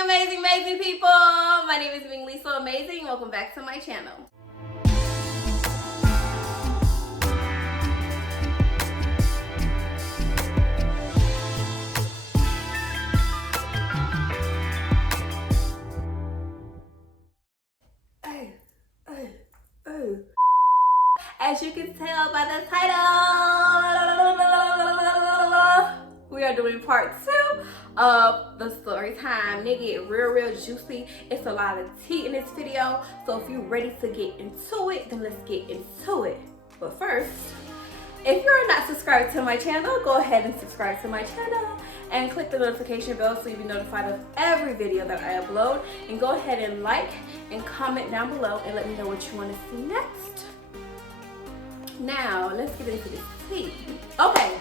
amazing people. My name is mingleemulah. Welcome back to my channel. As you can tell by the title, we are doing part 2 of the story time. They get real juicy. It's a lot of tea in this video, so if you're ready to get into it, then let's get into it. But first, if you're not subscribed to my channel, go ahead and subscribe to my channel and click the notification bell so you'll be notified of every video that I upload. And go ahead and like and comment down below and let me know what you want to see next. Now, let's get into this tea. Okay,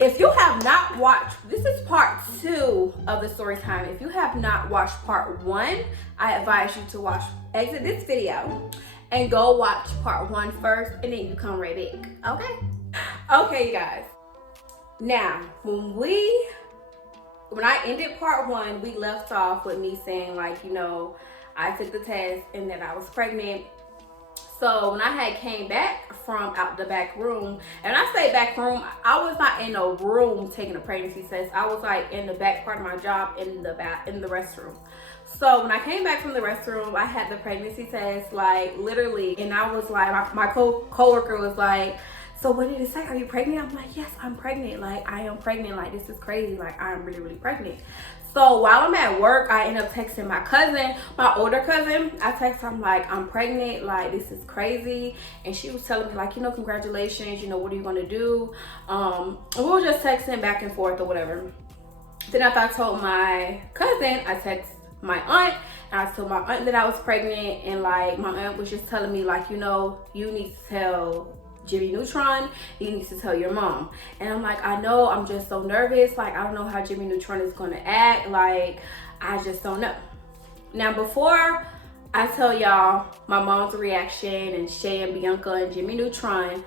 if you have not watched, this is part 2 of the story time. If you have not watched part 1, I advise you to exit this video and go watch part 1 first, and then you come right back, okay? Okay, you guys. Now, when I ended part 1, we left off with me saying, like, you know, I took the test and that I was pregnant. So when I had came back from out the back room, and I say back room, I was not in a room taking a pregnancy test. I was like in the back part of my job in the restroom. So when I came back from the restroom, I had the pregnancy test, like literally, and I was like, my co-worker was like, so what did it say? Are you pregnant? I'm like, yes, I'm pregnant. Like, I am pregnant. Like, this is crazy. Like, I'm really pregnant. So while I'm at work, I end up texting my cousin, my older cousin. I text her, I'm like, I'm pregnant. Like, this is crazy. And she was telling me, like, you know, congratulations. You know, what are you going to do? And we were just texting back and forth or whatever. Then after I told my cousin, I text my aunt. And I told my aunt that I was pregnant. And, like, my aunt was just telling me, like, you know, you need to tell Jimmy Neutron, you need to tell your mom. And I'm like, I know, I'm just so nervous. Like, I don't know how Jimmy Neutron is gonna act. Like, I just don't know. Now, before I tell y'all my mom's reaction and Shay and Bianca and Jimmy Neutron,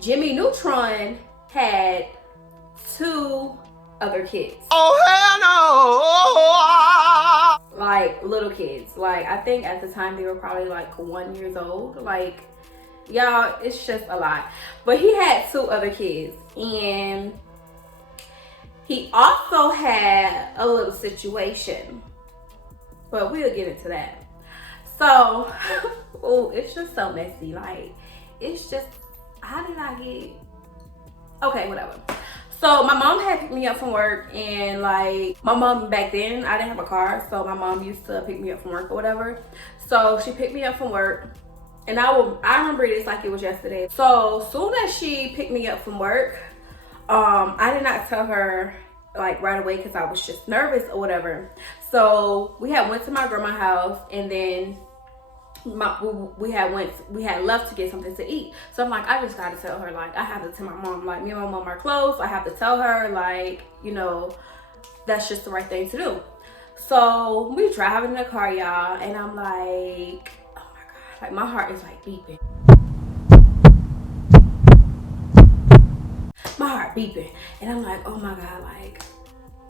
Jimmy Neutron had 2 other kids. Oh, hell no! Like, little kids. Like, I think at the time they were probably like 1 year old. Like, y'all, it's just a lot. But he had 2 other kids, and he also had a little situation, but we'll get into that. So oh, it's just so messy. Like, it's just, how did I get, okay, whatever. So my mom had picked me up from work, and like, my mom back then, I didn't have a car, so my mom used to pick me up from work or whatever. So she picked me up from work, and I remember this like it was yesterday. So soon as she picked me up from work, I did not tell her like right away because I was just nervous or whatever. So we had went to my grandma's house, and then we had left to get something to eat. So I'm like, I just gotta tell her, like, I have to tell my mom, like, me and my mom are close. I have to tell her, like, you know, that's just the right thing to do. So we driving in the car, y'all, and I'm like, oh my god, like, my heart is like beeping. My heart beeping, and I'm like, oh my god, like,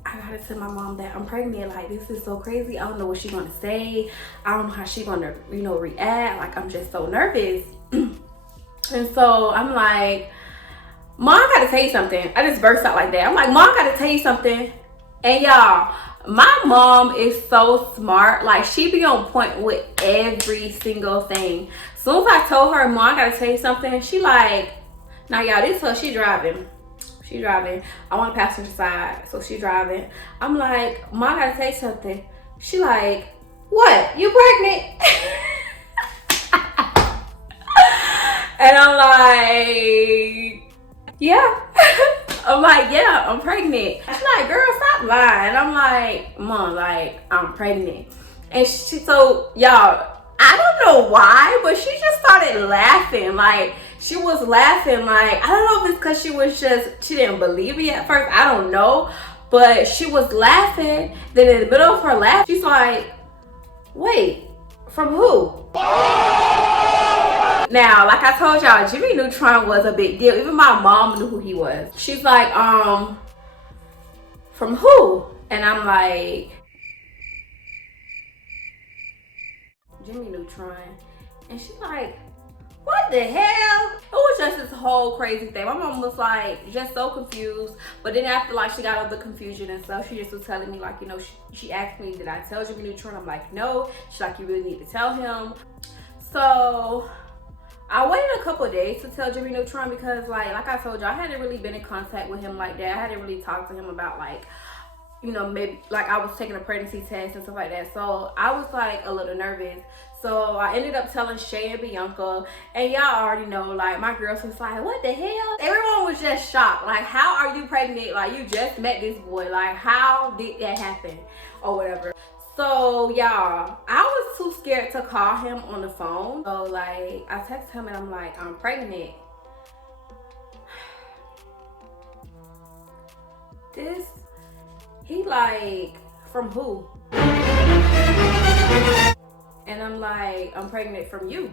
I gotta tell my mom that I'm pregnant. Like, this is so crazy. I don't know what she's gonna say. I don't know how she's gonna, you know, react. Like, I'm just so nervous. And so I'm like, Mom, I gotta tell you something. I just burst out like that. I'm like, Mom, I gotta tell you something. And y'all, my mom is so smart. Like, she be on point with every single thing. Soon as I told her, Mom, I gotta tell you something, she like, now y'all, this her, she driving. She driving. I'm on the passenger side, so she driving. I'm like, Mom, I gotta tell you something. She like, what? You pregnant? And I'm like, yeah. I'm like, yeah, I'm pregnant. She's like, girl, stop lying. I'm like, Mom, like, I'm pregnant. And she, so y'all, I don't know why, but she just started laughing. Like, she was laughing. Like, I don't know if it's because she didn't believe me at first. I don't know. But she was laughing. Then in the middle of her laugh, she's like, wait, from who? Now, like I told y'all, Jimmy Neutron was a big deal. Even my mom knew who he was. She's like, from who? And I'm like, Jimmy Neutron. And she's like, what the hell? It was just this whole crazy thing. My mom was like just so confused. But then after like she got over the confusion and stuff, she just was telling me like, you know, she asked me, did I tell Jimmy Neutron? I'm like, no. She's like, you really need to tell him. So I waited a couple of days to tell Jimmy Neutron because like I told you, I hadn't really been in contact with him like that. I hadn't really talked to him about like, you know, maybe like I was taking a pregnancy test and stuff like that. So I was like a little nervous. So I ended up telling Shay and Bianca, and y'all already know, like my girls was like, what the hell? Everyone was just shocked. Like, how are you pregnant? Like, you just met this boy. Like, how did that happen? Or whatever. So y'all, I was too scared to call him on the phone. So like, I texted him and I'm like, I'm pregnant. He like, from who? And I'm like, I'm pregnant from you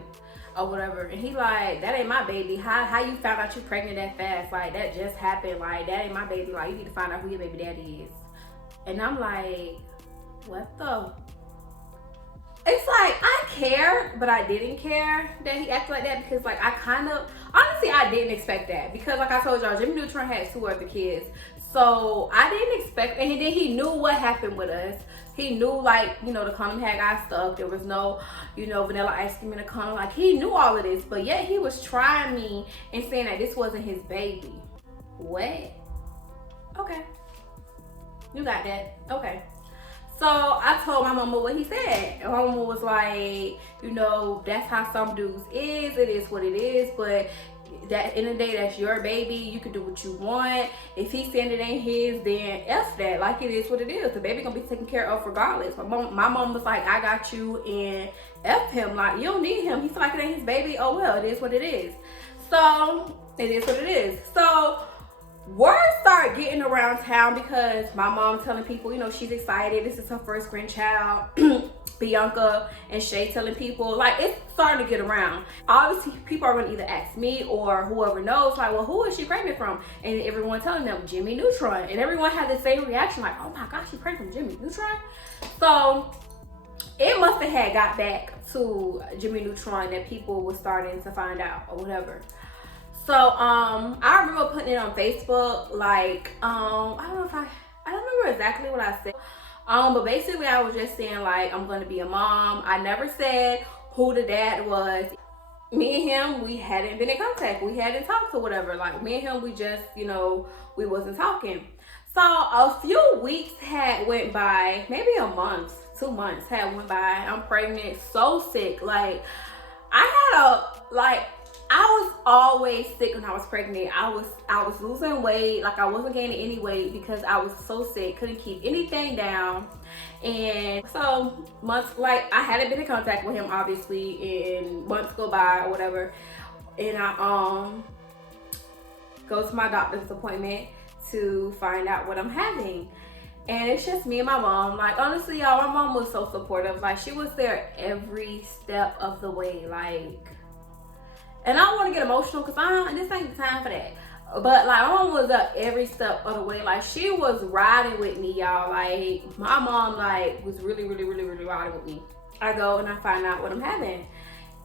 or whatever. And he like, that ain't my baby. How you found out you pregnant that fast? Like, that just happened. Like, that ain't my baby. Like, you need to find out who your baby daddy is. And I'm like, what the? It's like, I cared, but I didn't care that he acted like that because like I kind of, honestly, I didn't expect that because like I told y'all, Jimmy Neutron had 2 other kids. So I didn't expect, and then he knew what happened with us. He knew like, you know, the condom had got stuck. There was no, you know, vanilla ice cream in the condom. Like he knew all of this, but yet he was trying me and saying that this wasn't his baby. What? Okay. You got that. Okay. So I told my mama what he said. And my mama was like, you know, that's how some dudes is. It is what it is. But that in the day, that's your baby. You can do what you want. If he's saying it ain't his, then F that. Like it is what it is. The baby gonna be taken care of regardless. My mom was like, I got you, and F him. Like, you don't need him. He feel like it ain't his baby. Oh well, it is what it is. So it is what it is. So word started getting around town because my mom telling people, you know, she's excited. This is her first grandchild. Bianca and Shay telling people, like, it's starting to get around. Obviously, people are going to either ask me or whoever knows, like, well, who is she pregnant from? And everyone telling them, Jimmy Neutron. And everyone had the same reaction, like, oh my gosh, she's pregnant from Jimmy Neutron? So it must have had got back to Jimmy Neutron that people were starting to find out or whatever. So I remember putting it on Facebook, like I don't remember exactly what I said, but basically I was just saying like I'm gonna be a mom. I never said who the dad was. Me and him, we hadn't been in contact, we hadn't talked or whatever. Like me and him, we just, you know, we wasn't talking. So a few weeks had went by, maybe a month, 2 months had went by. I'm pregnant, so sick. Like I was always sick when I was pregnant. I was losing weight. Like I wasn't gaining any weight because I was so sick, couldn't keep anything down. And so months, like I hadn't been in contact with him obviously, and months go by or whatever. And I go to my doctor's appointment to find out what I'm having. And it's just me and my mom. Like honestly, y'all, my mom was so supportive. Like she was there every step of the way. Like, and I don't want to get emotional because this ain't the time for that. But like my mom was up every step of the way. Like she was riding with me, y'all. Like my mom like was really riding with me. I go and I find out what I'm having.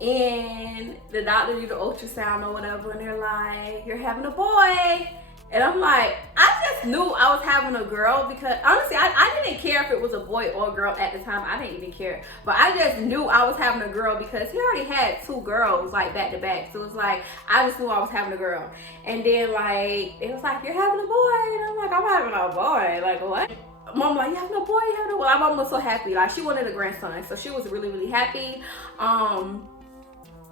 And the doctor did the ultrasound or whatever, and they're like, you're having a boy. And I'm like, I just knew I was having a girl because honestly, I didn't care if it was a boy or a girl at the time. I didn't even care. But I just knew I was having a girl because he already had 2 girls like back to back. So it was like, I just knew I was having a girl. And then like, it was like, you're having a boy. And I'm like, I'm having a boy. Like what? Mom like, you having a boy? You having a boy? My mom was so happy. Like she wanted a grandson. So she was really happy.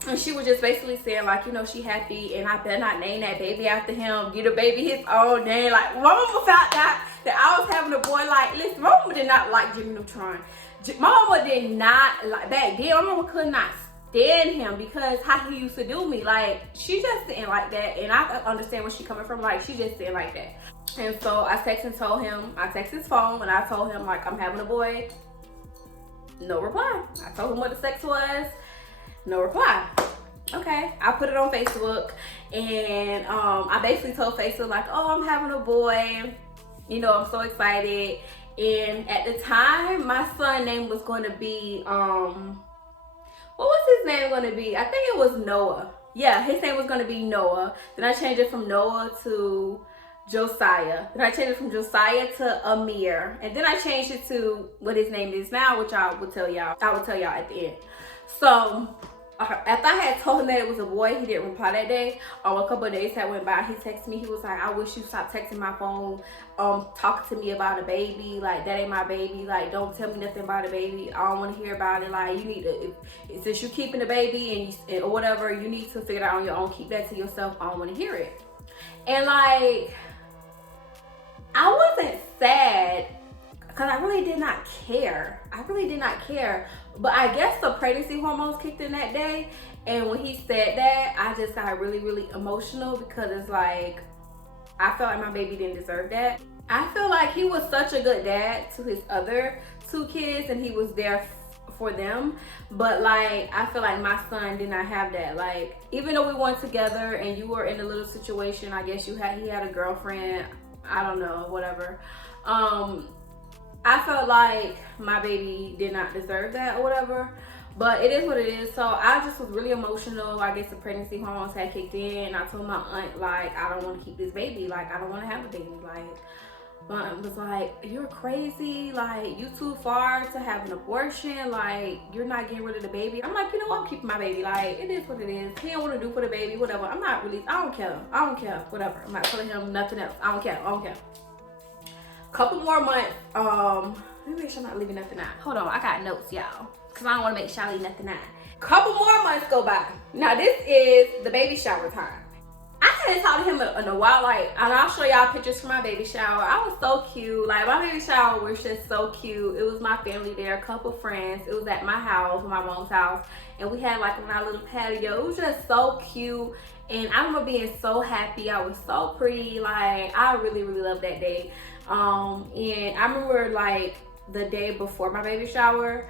And she was just basically saying like, you know, she happy and I better not name that baby after him. Give the baby his own name. Like, my mama found out that I was having a boy. Like, listen, my mama did not like Jimmy Neutron. My mama did not, like, back then, my mama could not stand him because how he used to do me. Like, she just didn't like that. And I understand where she coming from. Like, she just didn't like that. And so I texted and told him, I texted his phone and I told him like, I'm having a boy. No reply. I told him what the sex was. No reply. Okay, I put it on Facebook and I basically told Facebook like, oh, I'm having a boy, you know, I'm so excited. And at the time, my son's name was going to be, what was his name going to be? I think it was Noah. Yeah, his name was going to be Noah. Then I changed it from Noah to Josiah. Then I changed it from Josiah to Amir. And then I changed it to what his name is now, which I will tell y'all at the end. So after I had told him that it was a boy, he didn't reply that day. A couple of days that went by, he texted me. He was like, I wish you stopped texting my phone, talking to me about a baby. Like, that ain't my baby. Like, don't tell me nothing about a baby. I don't want to hear about it. Like, you need to, since you're keeping the baby and or whatever, you need to figure it out on your own. Keep that to yourself. I don't want to hear it. And like, I wasn't sad because I really did not care. But I guess the pregnancy hormones kicked in that day. And when he said that, I just got really, really emotional because it's like, I felt like my baby didn't deserve that. I feel like he was such a good dad to his other 2 kids and he was there for them. But like, I feel like my son did not have that. Like, even though we weren't together and you were in a little situation, I guess he had a girlfriend, I don't know, whatever. I felt like my baby did not deserve that or whatever, but it is what it is. So I just was really emotional. I guess the pregnancy hormones had kicked in, and I told my aunt, like, I don't want to keep this baby. Like, I don't want to have a baby. Like, my aunt was like, you're crazy. Like, you too far to have an abortion. Like, you're not getting rid of the baby. I'm like, you know what? I'm keeping my baby. Like, it is what it is. He don't want to do for the baby, whatever. I don't care. Whatever. I'm not telling him nothing else. I don't care. Couple more months. Let me make sure I'm not leaving nothing out. Hold on, I got notes, y'all, because I don't want to make sure I leave nothing out. Couple more months go by. Now this is the baby shower time. I hadn't talked to him in a while, like, and I'll show y'all pictures from my baby shower. I was so cute. Like, my baby shower was just so cute. It was my family there, a couple friends. It was at my house, my mom's house, and we had like our little patio. It was just so cute. And I remember being so happy. I was so pretty. Like, I really, really loved that day. And I remember like the day before my baby shower,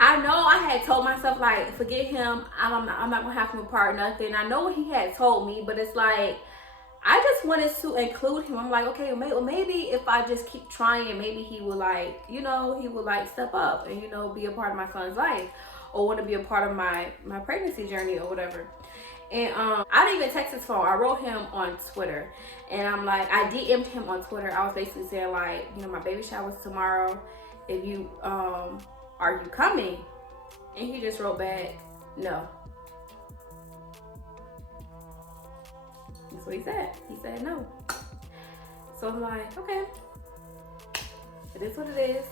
I know I had told myself, like, forget him. I'm not gonna have him apart, nothing. I know what he had told me, but it's like, I just wanted to include him. I'm like, okay, maybe if I just keep trying, maybe he will, like, you know, he will like step up and, you know, be a part of my son's life, or want to be a part of my pregnancy journey or whatever. And I didn't even text his phone. I wrote him on Twitter, and I'm like, I DM'd him on Twitter. I was basically saying, like, you know, my baby shower's tomorrow. If you are you coming? And he just wrote back, no. That's what he said. He said no. So I'm like, okay, it is what it is.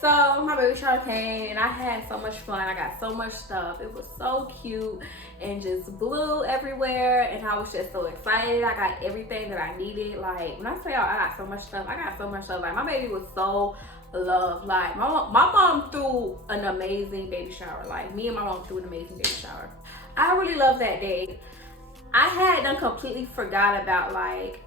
So my baby shower came and I had so much fun. I got so much stuff. It was so cute and just blue everywhere, and I was just so excited. I got everything that I needed. Like, when I say y'all, I got so much stuff. Like, my baby was so loved. Like, my mom threw an amazing baby shower. Like, me and my mom threw an amazing baby shower. I really loved that day. I had done completely forgot about, like,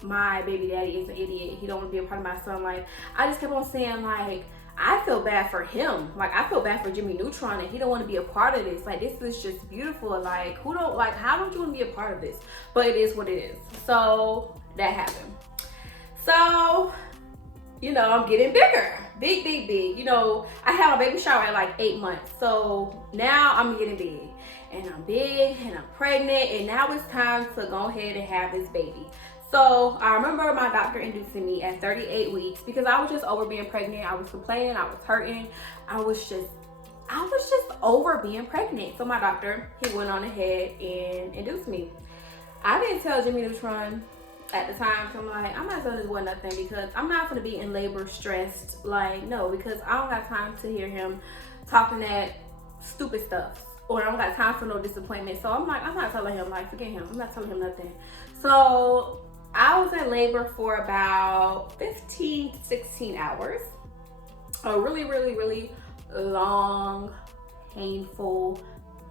my baby daddy is an idiot. He don't want to be a part of my son. Like, I just kept on saying, like, I feel bad for him. Like, I feel bad for Jimmy Neutron, and he don't want to be a part of this. Like, this is just beautiful. Like, how don't you want to be a part of this? But it is what it is. So that happened. So, you know, I'm getting bigger. Big. You know, I had my baby shower at like 8 months. So now I'm getting big. And I'm big and I'm pregnant, and now it's time to go ahead and have this baby. So I remember my doctor inducing me at 38 weeks because I was just over being pregnant. I was complaining, I was hurting. I was just over being pregnant. So my doctor, he went on ahead and induced me. I didn't tell Jimmy Neutron at the time, so I'm like, I'm not telling this boy nothing because I'm not gonna be in labor stressed. Like, no, because I don't have time to hear him talking that stupid stuff, or I don't got time for no disappointment. So I'm like, I'm not telling him, like, forget him. I'm not telling him nothing. So I was in labor for about 15 to 16 hours. A really, really, really long, painful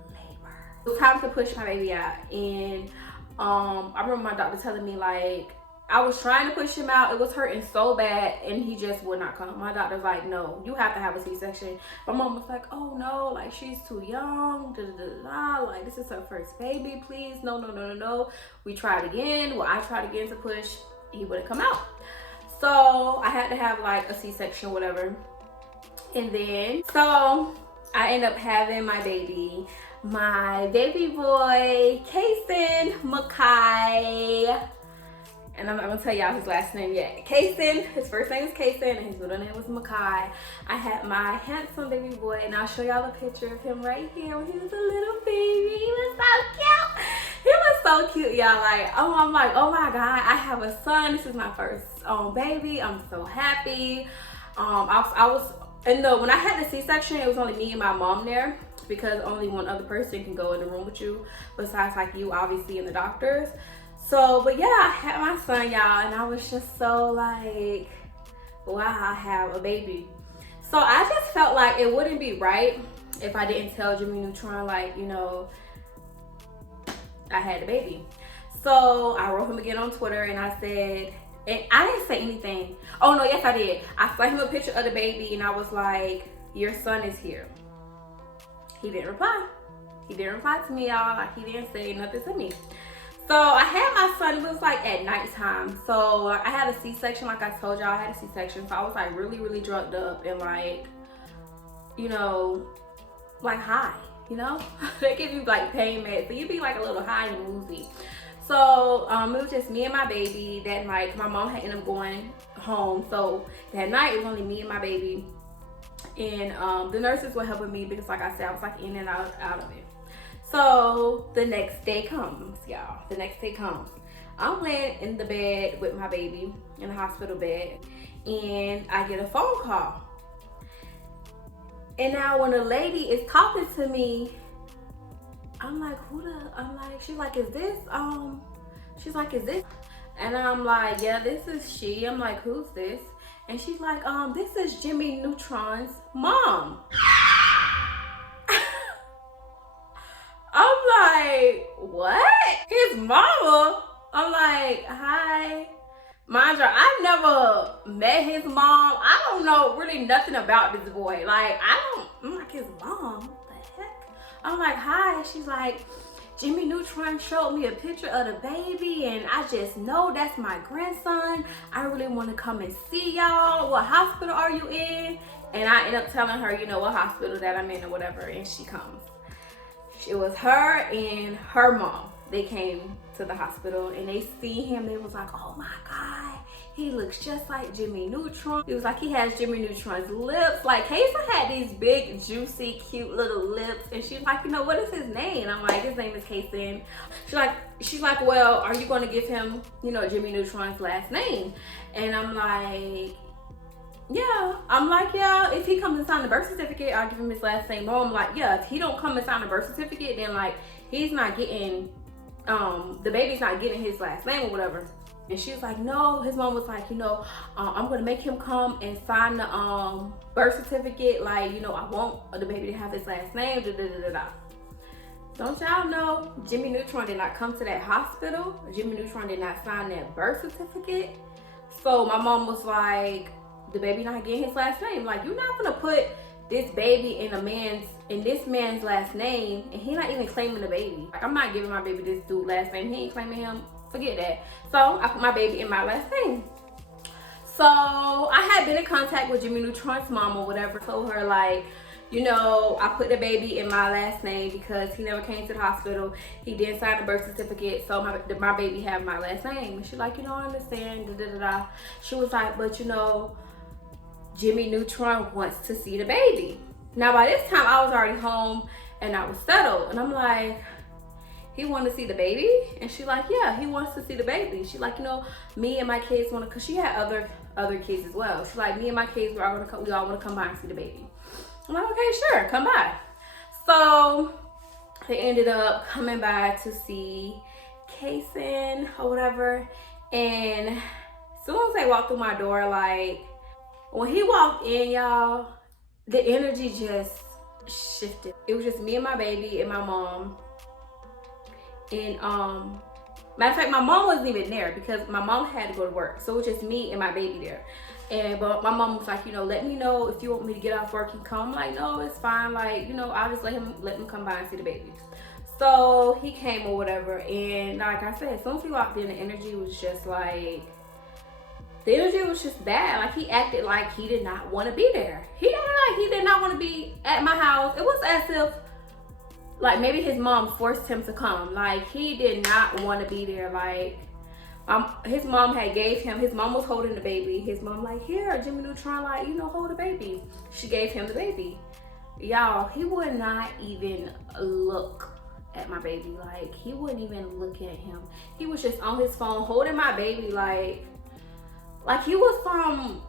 labor. It was time to push my baby out. And I remember my doctor telling me, like, I was trying to push him out. It was hurting so bad, and he just would not come. My doctor's like, no, you have to have a C-section. My mom was like, oh no, like, she's too young, like, this is her first baby, please, no. We tried again. Well, I tried again to push. He wouldn't come out. So I had to have like a C-section, whatever. And then, so I end up having my baby boy, KASEN Makai. And I'm not gonna tell y'all his last name yet. KASEN, his first name is KASEN, and his middle name was Makai. I had my handsome baby boy, and I'll show y'all a picture of him right here when he was a little baby. He was so cute. He was so cute, y'all. Like, oh, I'm like, oh my God, I have a son. This is my first baby. I'm so happy. When I had the C-section, it was only me and my mom there, because only one other person can go in the room with you besides like you, obviously, and the doctors. So, but yeah, I had my son, y'all, and I was just so like, wow, I have a baby. So I just felt like it wouldn't be right if I didn't tell Jimmy Neutron, like, you know, I had a baby. So I wrote him again on Twitter, and I said, and I didn't say anything. Oh no, yes I did. I sent him a picture of the baby, and I was like, your son is here. He didn't reply. He didn't reply to me, y'all. Like, he didn't say nothing to me. So I had my son, it was like at nighttime. So I had a C-section, like I told y'all, I had a C-section. So I was like really, really drugged up and like, you know, like high, you know? They give you like pain meds, so you be like a little high and woozy. So it was just me and my baby that night. My mom had ended up going home. So that night it was only me and my baby. And the nurses were helping me because like I said, I was like in and out of it. So the next day comes, y'all. The next day comes. I'm laying in the bed with my baby in the hospital bed, and I get a phone call. And now when the lady is talking to me, I'm like, she's like, is this? She's like, is this? And I'm like, yeah, this is she. I'm like, who's this? And she's like, this is Jimmy Neutron's mom. I'm like, what? His mama? I'm like, hi. Mind you, I never met his mom. I don't know really nothing about this boy. Like, I'm like his mom. What the heck? I'm like, hi. She's like, Jimmy Neutron showed me a picture of the baby, and I just know that's my grandson. I really want to come and see y'all. What hospital are you in? And I end up telling her, you know, what hospital that I'm in or whatever, and she comes. It was her and her mom. They came to the hospital and they see him. They was like, oh my God, he looks just like Jimmy Neutron. It was like he has Jimmy Neutron's lips. Like, KASEN had these big, juicy, cute little lips. And she's like, you know, what is his name? I'm like, his name is KASEN. She's like, well, are you going to give him, you know, Jimmy Neutron's last name? And I'm like, yeah. I'm like, yeah, if he comes and sign the birth certificate, I'll give him his last name. Mom, I'm like, yeah, if he don't come and sign the birth certificate, then like, he's not getting, the baby's not getting his last name or whatever. And she was like, no. His mom was like, you know, I'm gonna make him come and sign the birth certificate. Like, you know, I want the baby to have his last name, da da da da da. Don't y'all know, Jimmy Neutron did not come to that hospital. Jimmy Neutron did not sign that birth certificate. So my mom was like, the baby not getting his last name. Like, you're not gonna put this baby in this man's last name, and he not even claiming the baby. Like, I'm not giving my baby this dude last name. He ain't claiming him. Forget that. So I put my baby in my last name. So I had been in contact with Jimmy Neutron's mom or whatever. Told her like, you know, I put the baby in my last name because he never came to the hospital. He didn't sign the birth certificate, so my baby had my last name. And she's like, you know, I understand. Da da da da. She was like, but you know, Jimmy Neutron wants to see the baby. Now by this time I was already home and I was settled, and I'm like, he wanted to see the baby? And she's like, yeah, he wants to see the baby. She's like, you know, me and my kids want to, cause she had other kids as well. She's like, me and my kids we all want to come by and see the baby. I'm like, okay, sure, come by. So they ended up coming by to see KASEN or whatever. And as soon as they walked through my door, like, when he walked in, y'all, the energy just shifted. It was just me and my baby and my mom. And matter of fact, my mom wasn't even there because my mom had to go to work. So it was just me and my baby there. But my mom was like, you know, let me know if you want me to get off work and come. I'm like, no, it's fine. Like, you know, I'll just let him come by and see the baby. So he came or whatever. And like I said, as soon as he walked in, the energy was just like, the energy was just bad. Like, he acted like he did not want to be there. He acted like he did not want to be at my house. It was as if, like, maybe his mom forced him to come. Like, he did not want to be there. Like, his mom had gave him, his mom was holding the baby. His mom like, here, Jimmy Neutron, like, you know, hold the baby. She gave him the baby. Y'all, he would not even look at my baby. Like, he wouldn't even look at him. He was just on his phone holding my baby. Like he was from,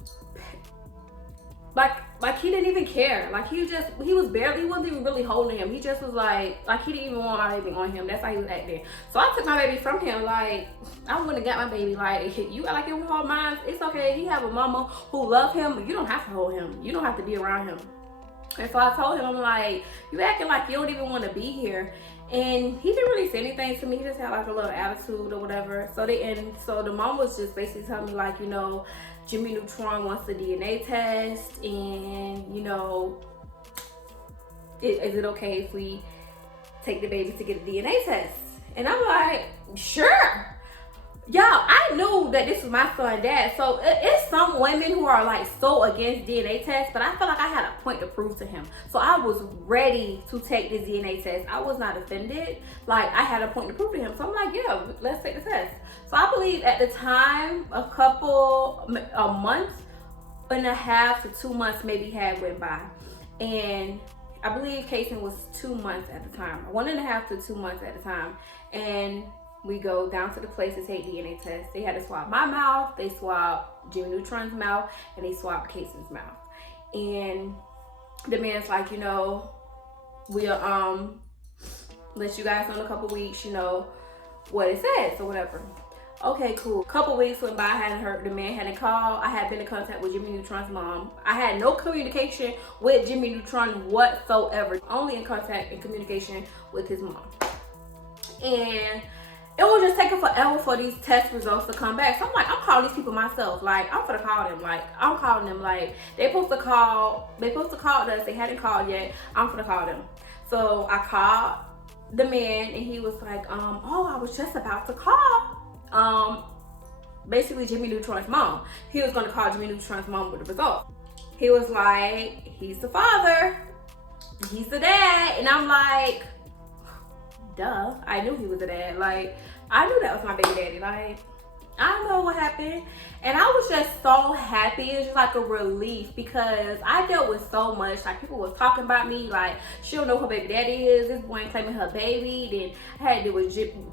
like he didn't even care. Like, he wasn't even really holding him. He just was like he didn't even want my baby on him. That's how he was acting. So I took my baby from him. Like, I wouldn't have got my baby. Like, you got like you hold mine. It's okay. He have a mama who love him. You don't have to hold him. You don't have to be around him. And so I told him, I'm like, you acting like you don't even want to be here. And he didn't really say anything to me. He just had like a little attitude or whatever. So the mom was just basically telling me, like, you know, Jimmy Neutron wants the DNA test, and, you know, is it okay if we take the baby to get a DNA test? And I'm like, sure. Y'all, I knew that this was my son's dad. So it's some women who are like so against DNA tests, but I felt like I had a point to prove to him. So I was ready to take this DNA test. I was not offended. Like, I had a point to prove to him. So I'm like, yeah, let's take the test. So I believe at the time, a month and a half to 2 months maybe had went by. And I believe KASEN was 2 months at the time, 1.5 to 2 months at the time. And we go down to the place to take DNA tests. They had to swab my mouth, they swabbed Jimmy Neutron's mouth, and they swabbed KASEN's mouth. And the man's like, you know, we'll let you guys know in a couple weeks, you know, what it says or whatever. Okay, cool. Couple weeks went by, I hadn't heard, the man hadn't called. I had been in contact with Jimmy Neutron's mom. I had no communication with Jimmy Neutron whatsoever. Only in contact and communication with his mom. And it was just taking forever for these test results to come back. So I'm like, I'm calling these people myself. Like, I'm gonna call them. Like, I'm calling them. Like, they supposed to call us. They hadn't called yet. I'm gonna call them. So I called the man, and he was like, oh, I was just about to call. Basically Jimmy Neutron's mom. He was gonna call Jimmy Neutron's mom with the results. He was like, he's the father. He's the dad. And I'm like, duh, I knew he was a dad. Like, I knew that was my baby daddy. Like, I don't know what happened. And I was just so happy. It was just like a relief, because I dealt with so much. Like, people was talking about me, like, she don't know who her baby daddy is. This boy ain't claiming her baby. Then I had to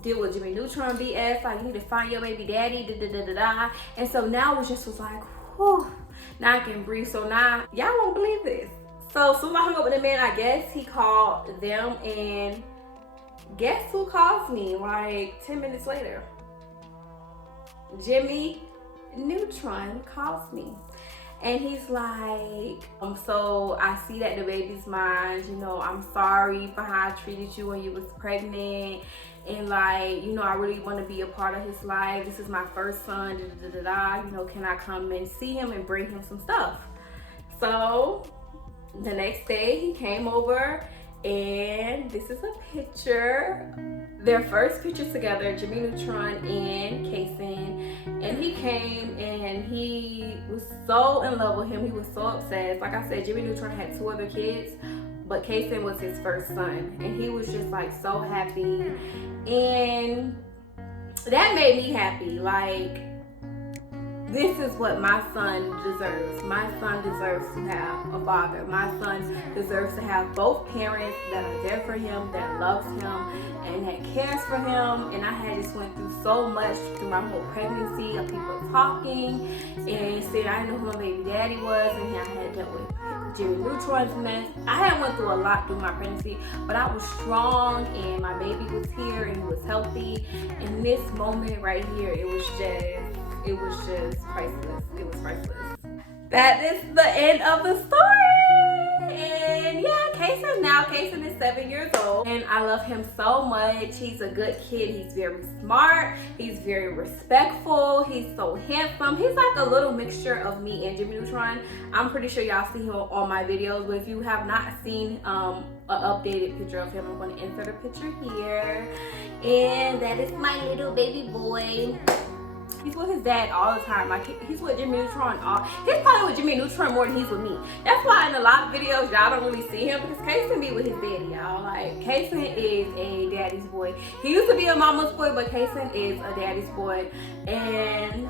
deal with Jimmy Neutron BS. Like, you need to find your baby daddy, da-da-da-da-da. And so now it just was like, whew, now I can breathe. So now, y'all won't believe this. So as soon as I hung up with the man, I guess he called them, and guess who calls me like 10 minutes later? Jimmy Neutron calls me. And he's like, so I see that the baby's mine. You know, I'm sorry for how I treated you when you was pregnant. And like, you know, I really want to be a part of his life. This is my first son, da-da-da-da. You know, can I come and see him and bring him some stuff? So the next day he came over, and this is a picture, their first picture together, Jimmy Neutron and KASEN. And he came, and he was so in love with him. He was so obsessed. Like I said, Jimmy Neutron had 2 other kids, but KASEN was his first son. And he was just like so happy. And that made me happy. Like, this is what my son deserves. My son deserves to have a father. My son deserves to have both parents that are there for him, that loves him, and that cares for him. And I had just went through so much through my whole pregnancy of people talking and saying I didn't know who my baby daddy was, and I had dealt with Jimmy Neutron's mess. I had went through a lot through my pregnancy, but I was strong, and my baby was here, and he was healthy. And this moment right here, it was just priceless. It was priceless. That is the end of the story. And yeah, KASEN is 7 years old, and I love him so much. He's a good kid. He's very smart. He's very respectful. He's so handsome. He's like a little mixture of me and Jimmy Neutron. I'm pretty sure y'all see him on my videos, but if you have not seen an updated picture of him, I'm going to insert a picture here. And that is my little baby boy. He's with his dad all the time. Like, he's with Jimmy Neutron. He's probably with Jimmy Neutron more than he's with me. That's why in a lot of videos, y'all don't really see him, because KASEN be with his daddy, y'all. Like, KASEN is a daddy's boy. He used to be a mama's boy, but KASEN is a daddy's boy. And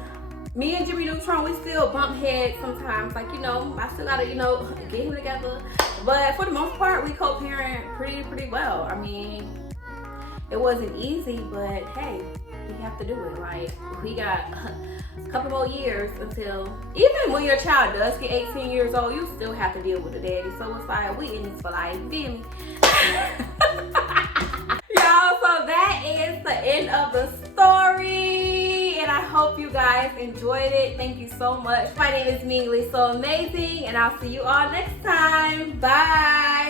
me and Jimmy Neutron, we still bump heads sometimes. Like, you know, I still gotta, you know, get him together. But for the most part, we co-parent pretty well. I mean, it wasn't easy, but hey, we have to do it. Like, we got a couple more years until, even when your child does get 18 years old, you still have to deal with the daddy. So it's like, we in this for life, you feel me? Y'all, so that is the end of the story, and I hope you guys enjoyed it. Thank you so much. My name is Mingleemulah, so amazing, and I'll see you all next time. Bye.